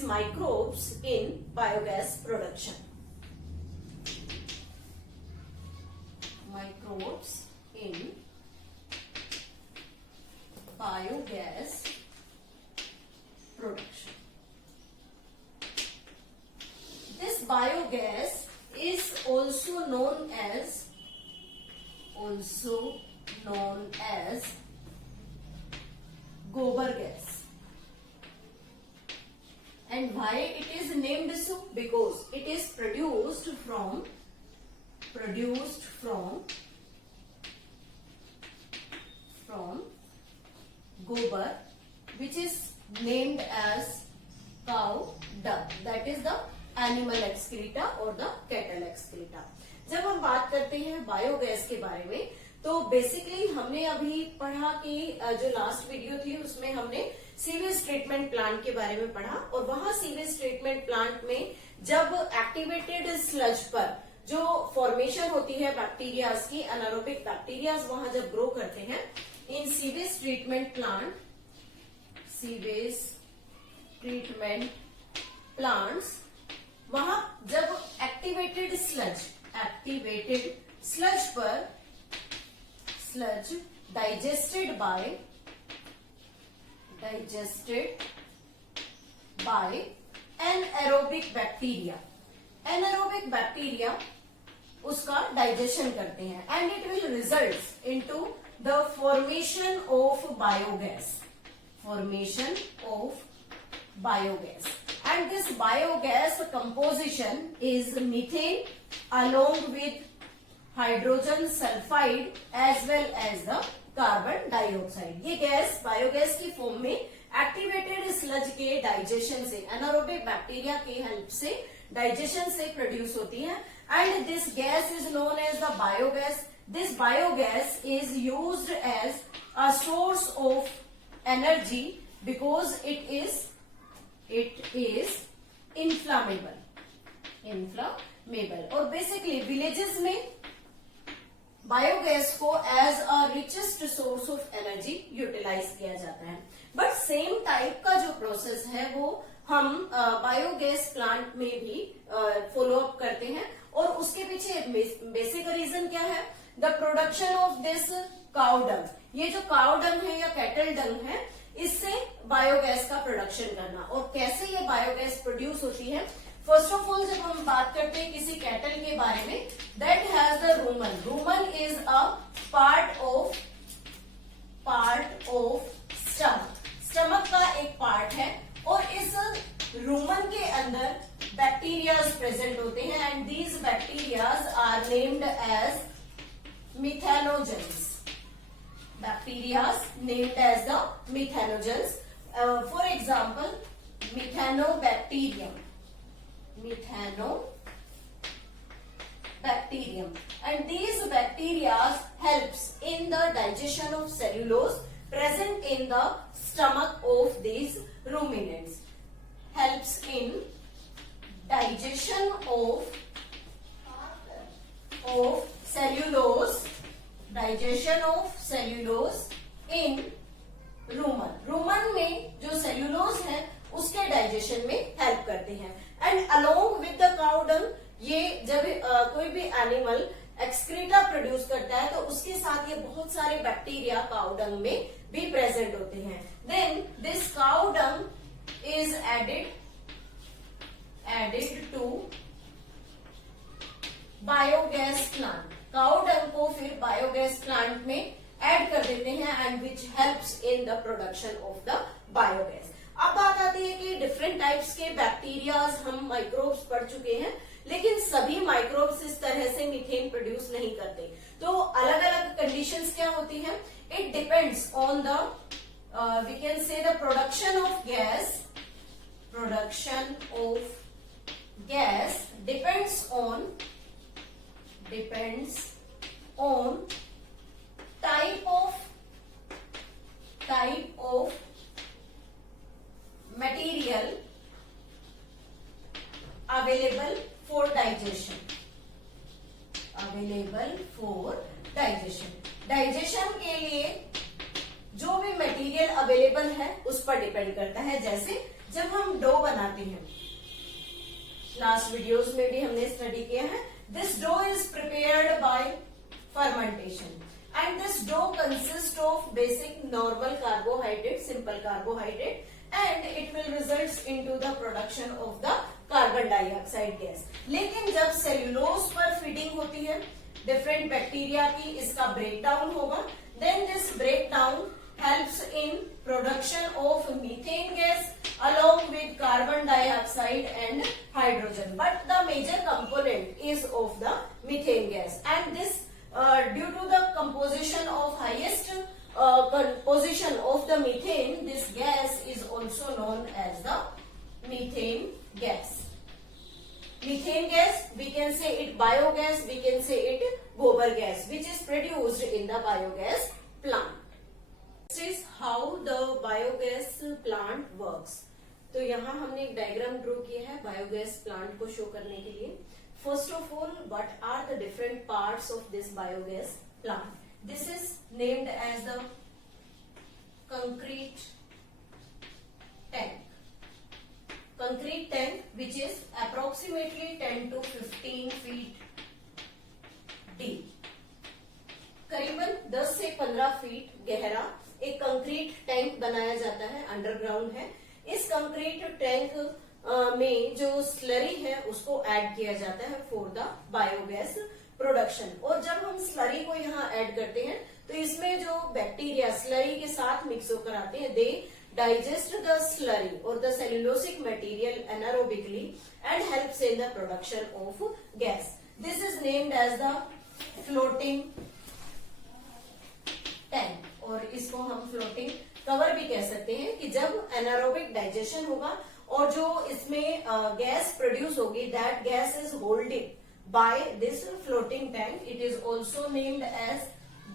these microbes in biogas production. Microbes in biogas production. This biogas is also known as gobar gas. And why it is named so? Because it is produced from gobar, which is named as cow dung. That is the animal excreta or the cattle excreta. जब हम बात करते हैं biogas के बारे में, तो basically हमने अभी पढ़ा कि जो लास्ट वीडियो थी उसमें हमने सीवेज ट्रीटमेंट प्लांट के बारे में पढ़ा, और वहां सीवेज ट्रीटमेंट प्लांट में जब एक्टिवेटेड स्लज पर जो फॉर्मेशन होती है बैक्टीरियाज की, एनारोबिक बैक्टीरियाज वहां जब ग्रो करते हैं इन सीवेज ट्रीटमेंट प्लांट्स, वहां जब एक्टिवेटेड स्लज पर डाइजेस्टेड बाय एनारोबिक बैक्टीरिया उसका डाइजेशन करते हैं, and it will result into the formation of biogas. And this biogas composition is methane along with hydrogen sulfide as well as the carbon dioxide. ये gas biogas की form में activated sludge के digestion से, anaerobic bacteria की help से digestion से produce होती है, and this gas is known as the biogas. This biogas is used as a source of energy because it is inflammable. और बेसिकली विलेजेस में biogas को as a richest source of energy utilise किया जाता है. But same type का जो process है वो हम बायोगैस प्लांट में भी फॉलो अप करते हैं, और उसके पीछे बेसिक रीजन क्या है? The production of this cow डंग. ये जो काउ डंग है या कैटल डंग है, इससे बायोगैस का प्रोडक्शन करना. और कैसे ये बायोगैस प्रोड्यूस होती है? फर्स्ट ऑफ ऑल जब हम बात करते हैं किसी कैटल के बारे में, that has the Roman. Roman is a part of stomach का एक पार्ट है, और इस रूमन के अंदर बैक्टीरियाज प्रेजेंट होते हैं, and these bacterias are named as methanogens. Bacteria named as the methanogens. For example, Methanobacterium, and these bacteria helps in the digestion of cellulose present in the stomach of these ruminants. Helps in digestion of cellulose in Roman. Roman में जो cellulose है उसके digestion में help करते हैं, and along with the cow dung, ये जब कोई भी एनिमल एक्सक्रीटा प्रोड्यूस करता है तो उसके साथ ये बहुत सारे बैक्टीरिया काउ डंग में भी प्रेजेंट होते हैं. Then this cow dung is added to biogas plant. Cow dung को फिर बायोगैस प्लांट में ऐड कर देते हैं, and which helps in the production of the biogas. अब बात आती है कि डिफरेंट टाइप्स के बैक्टीरियाज हम माइक्रोब्स पढ़ चुके हैं, लेकिन सभी माइक्रोब्स इस तरह से मीथेन प्रोड्यूस नहीं करते. तो अलग अलग कंडीशंस क्या होती हैं? It depends on the we can say the production of gas depends on type of material available for digestion. Digestion के लिए जो भी मटेरियल अवेलेबल है उस पर डिपेंड करता है. जैसे जब हम डो बनाते बनाते हैं। लास्ट वीडियोस में भी हमने स्टडी किया है। This dough is prepared by fermentation and this dough consist of basic normal carbohydrate, simple carbohydrate, and it will result into the production of the carbon dioxide gas. लेकिन जब cellulose पर feeding होती है different bacteria की, इसका breakdown होगा, then this breakdown helps in production of methane gas along with carbon dioxide and hydrogen, but the major component is of the methane gas, and this due to the composition of highest composition of the methane, this gas is also known as the methane gas. Methane gas, we can say it biogas, we can say it gobar gas, which is produced in the biogas plant. This is how the biogas plant works. तो यहाँ हमने एक diagram draw किया है biogas plant को show करने के लिए। First of all, what are the different parts of this biogas plant? This is named as the concrete tank. Concrete tank which is approximately 10 to 15 feet deep, करीबन 10 से 15 feet गहरा एक concrete tank बनाया जाता है, अंडरग्राउंड है। इस concrete tank में जो स्लरी है उसको ऐड किया जाता है फॉर द बायोगैस प्रोडक्शन। और जब हम स्लरी को यहाँ ऐड करते हैं तो इसमें जो बैक्टीरिया स्लरी के साथ मिक्स होकर आते हैं, दे डाइजेस्ट द स्लरी और the cellulosic material anaerobically and helps in the production of gas. This is named as the floating tank, और इसको हम फ्लोटिंग कवर भी कह सकते हैं कि जब एनारोबिक डाइजेशन होगा और जो इसमें गैस प्रोड्यूस होगी, that gas is holded by this floating tank. It is also named as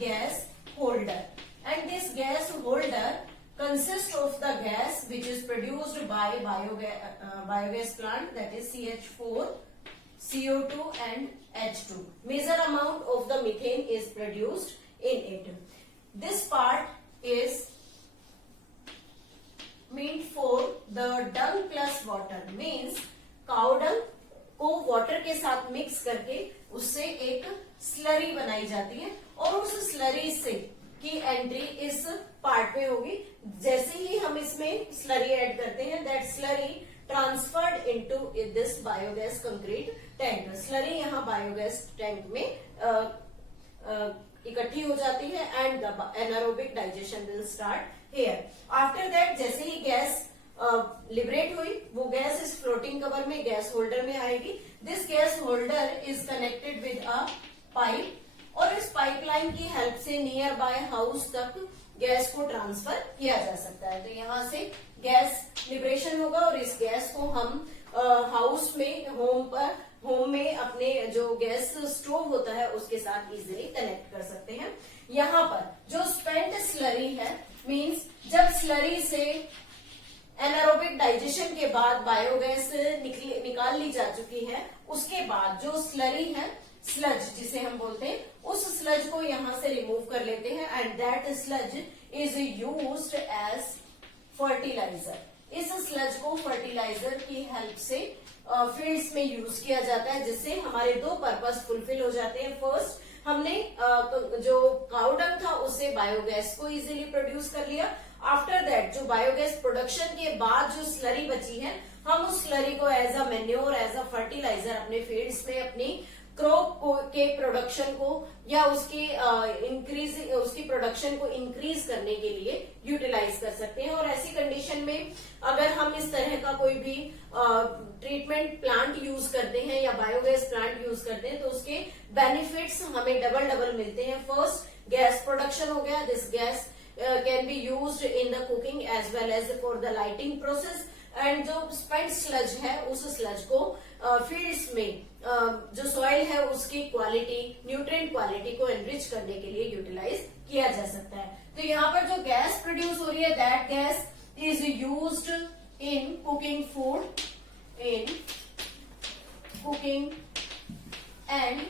gas holder, and this gas holder consist of the gas which is produced by biogas plant, that is CH4, CO2 and H2. Major amount of the methane is produced in it. This part is meant for the dung plus water, means cow dung को water के साथ mix करके उससे एक slurry बनाई जाती है और उस स्लरी से की एंट्री इस पार्ट में होगी। जैसे ही हम इसमें स्लरी ऐड करते हैं, that slurry transferred into this biogas concrete tank. Slurry यहाँ बायोगैस टैंक में इकट्ठी हो जाती है and the anaerobic digestion will start here. After that जैसे ही गैस लिबरेट हुई, वो गैस इस फ्लोटिंग कवर में गैस होल्डर में आएगी। This gas holder is connected with a pipe, और इस पाइपलाइन की हेल्प से नियर बाय हाउस तक गैस को ट्रांसफर किया जा सकता है। तो यहाँ से गैस लिबरेशन होगा और इस गैस को हम हाउस में, होम में अपने जो गैस स्टोव होता है उसके साथ इजीली कनेक्ट कर सकते हैं। यहाँ पर जो स्पेंट स्लरी है, मींस जब स्लरी से एनारोबिक डाइजेशन के बाद बायोगैस निकाल ली जा चुकी है, उसके बाद जो स्लरी है, स्लज जिसे हम बोलते हैं, उस स्लज को यहाँ से रिमूव कर लेते हैं and that sludge is used as fertiliser. इस स्लज को फर्टिलाइजर की हेल्प से फील्ड्स में यूज किया जाता है, जिससे हमारे दो पर्पस फुलफिल हो जाते हैं। फर्स्ट, हमने जो काउ डंग था उससे बायोगैस को इजीली प्रोड्यूस कर लिया। आफ्टर दैट जो बायोगैस प्रोडक्शन के बाद जो स्लरी बची है, हम उस स्लरी को as a manure, as a fertiliser अपने फील्ड्स में अपनी क्रॉप के प्रोडक्शन को या उसकी प्रोडक्शन को इंक्रीज करने के लिए यूटिलाइज कर सकते हैं। और ऐसी कंडीशन में अगर हम इस तरह का कोई भी ट्रीटमेंट प्लांट यूज करते हैं या बायोगैस प्लांट यूज करते हैं तो उसके बेनिफिट्स हमें डबल मिलते हैं। फर्स्ट, गैस प्रोडक्शन हो गया। This gas can be used in the cooking as well as for the lighting process. And जो स्पेंट स्लज है, उस स्लज को फील्ड्स में जो सॉइल है उसकी क्वालिटी, न्यूट्रिएंट क्वालिटी को एनरिच करने के लिए यूटिलाइज किया जा सकता है। तो यहाँ पर जो गैस प्रोड्यूस हो रही है, that gas is used in cooking food, in cooking and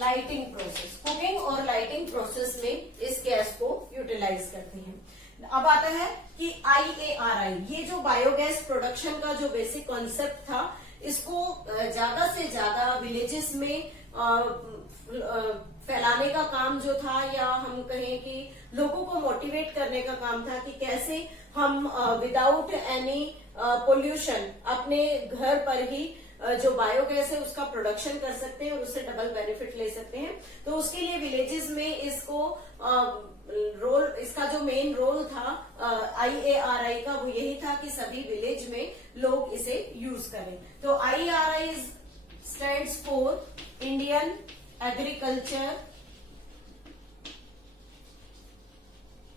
lighting process. Cooking और लाइटिंग प्रोसेस में इस गैस को यूटिलाइज करते हैं। अब आता है कि IARI, ये जो बायोगैस प्रोडक्शन का जो बेसिक कॉन्सेप्ट था, इसको ज्यादा से ज्यादा विलेजेस में फैलाने का काम जो था, या हम कहें कि लोगों को मोटिवेट करने का काम था कि कैसे हम विदाउट एनी पोल्यूशन अपने घर पर ही जो बायोगैस है उसका प्रोडक्शन कर सकते हैं और उससे डबल बेनिफिट ले सकते हैं। तो उसके लिए विलेजेस में इसको रोल, इसका जो मेन रोल था IARI का, वो यही था कि सभी विलेज में लोग इसे यूज करें। तो IARI stands for Indian agriculture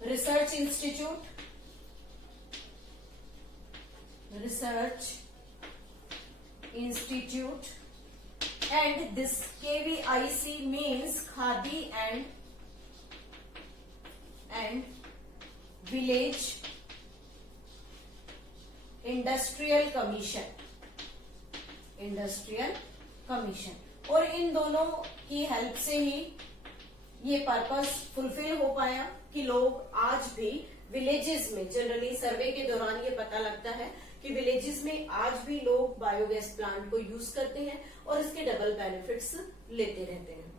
research institute, and this KVIC means Khadi and Village Industrial Commission, और इन दोनों की हेल्प से ही ये पर्पस फुलफिल हो पाया कि लोग आज भी विलेजेस में, जनरली सर्वे के दौरान ये पता लगता है कि विलेजेस में आज भी लोग बायोगैस प्लांट को यूज करते हैं और इसके डबल बेनिफिट्स लेते रहते हैं।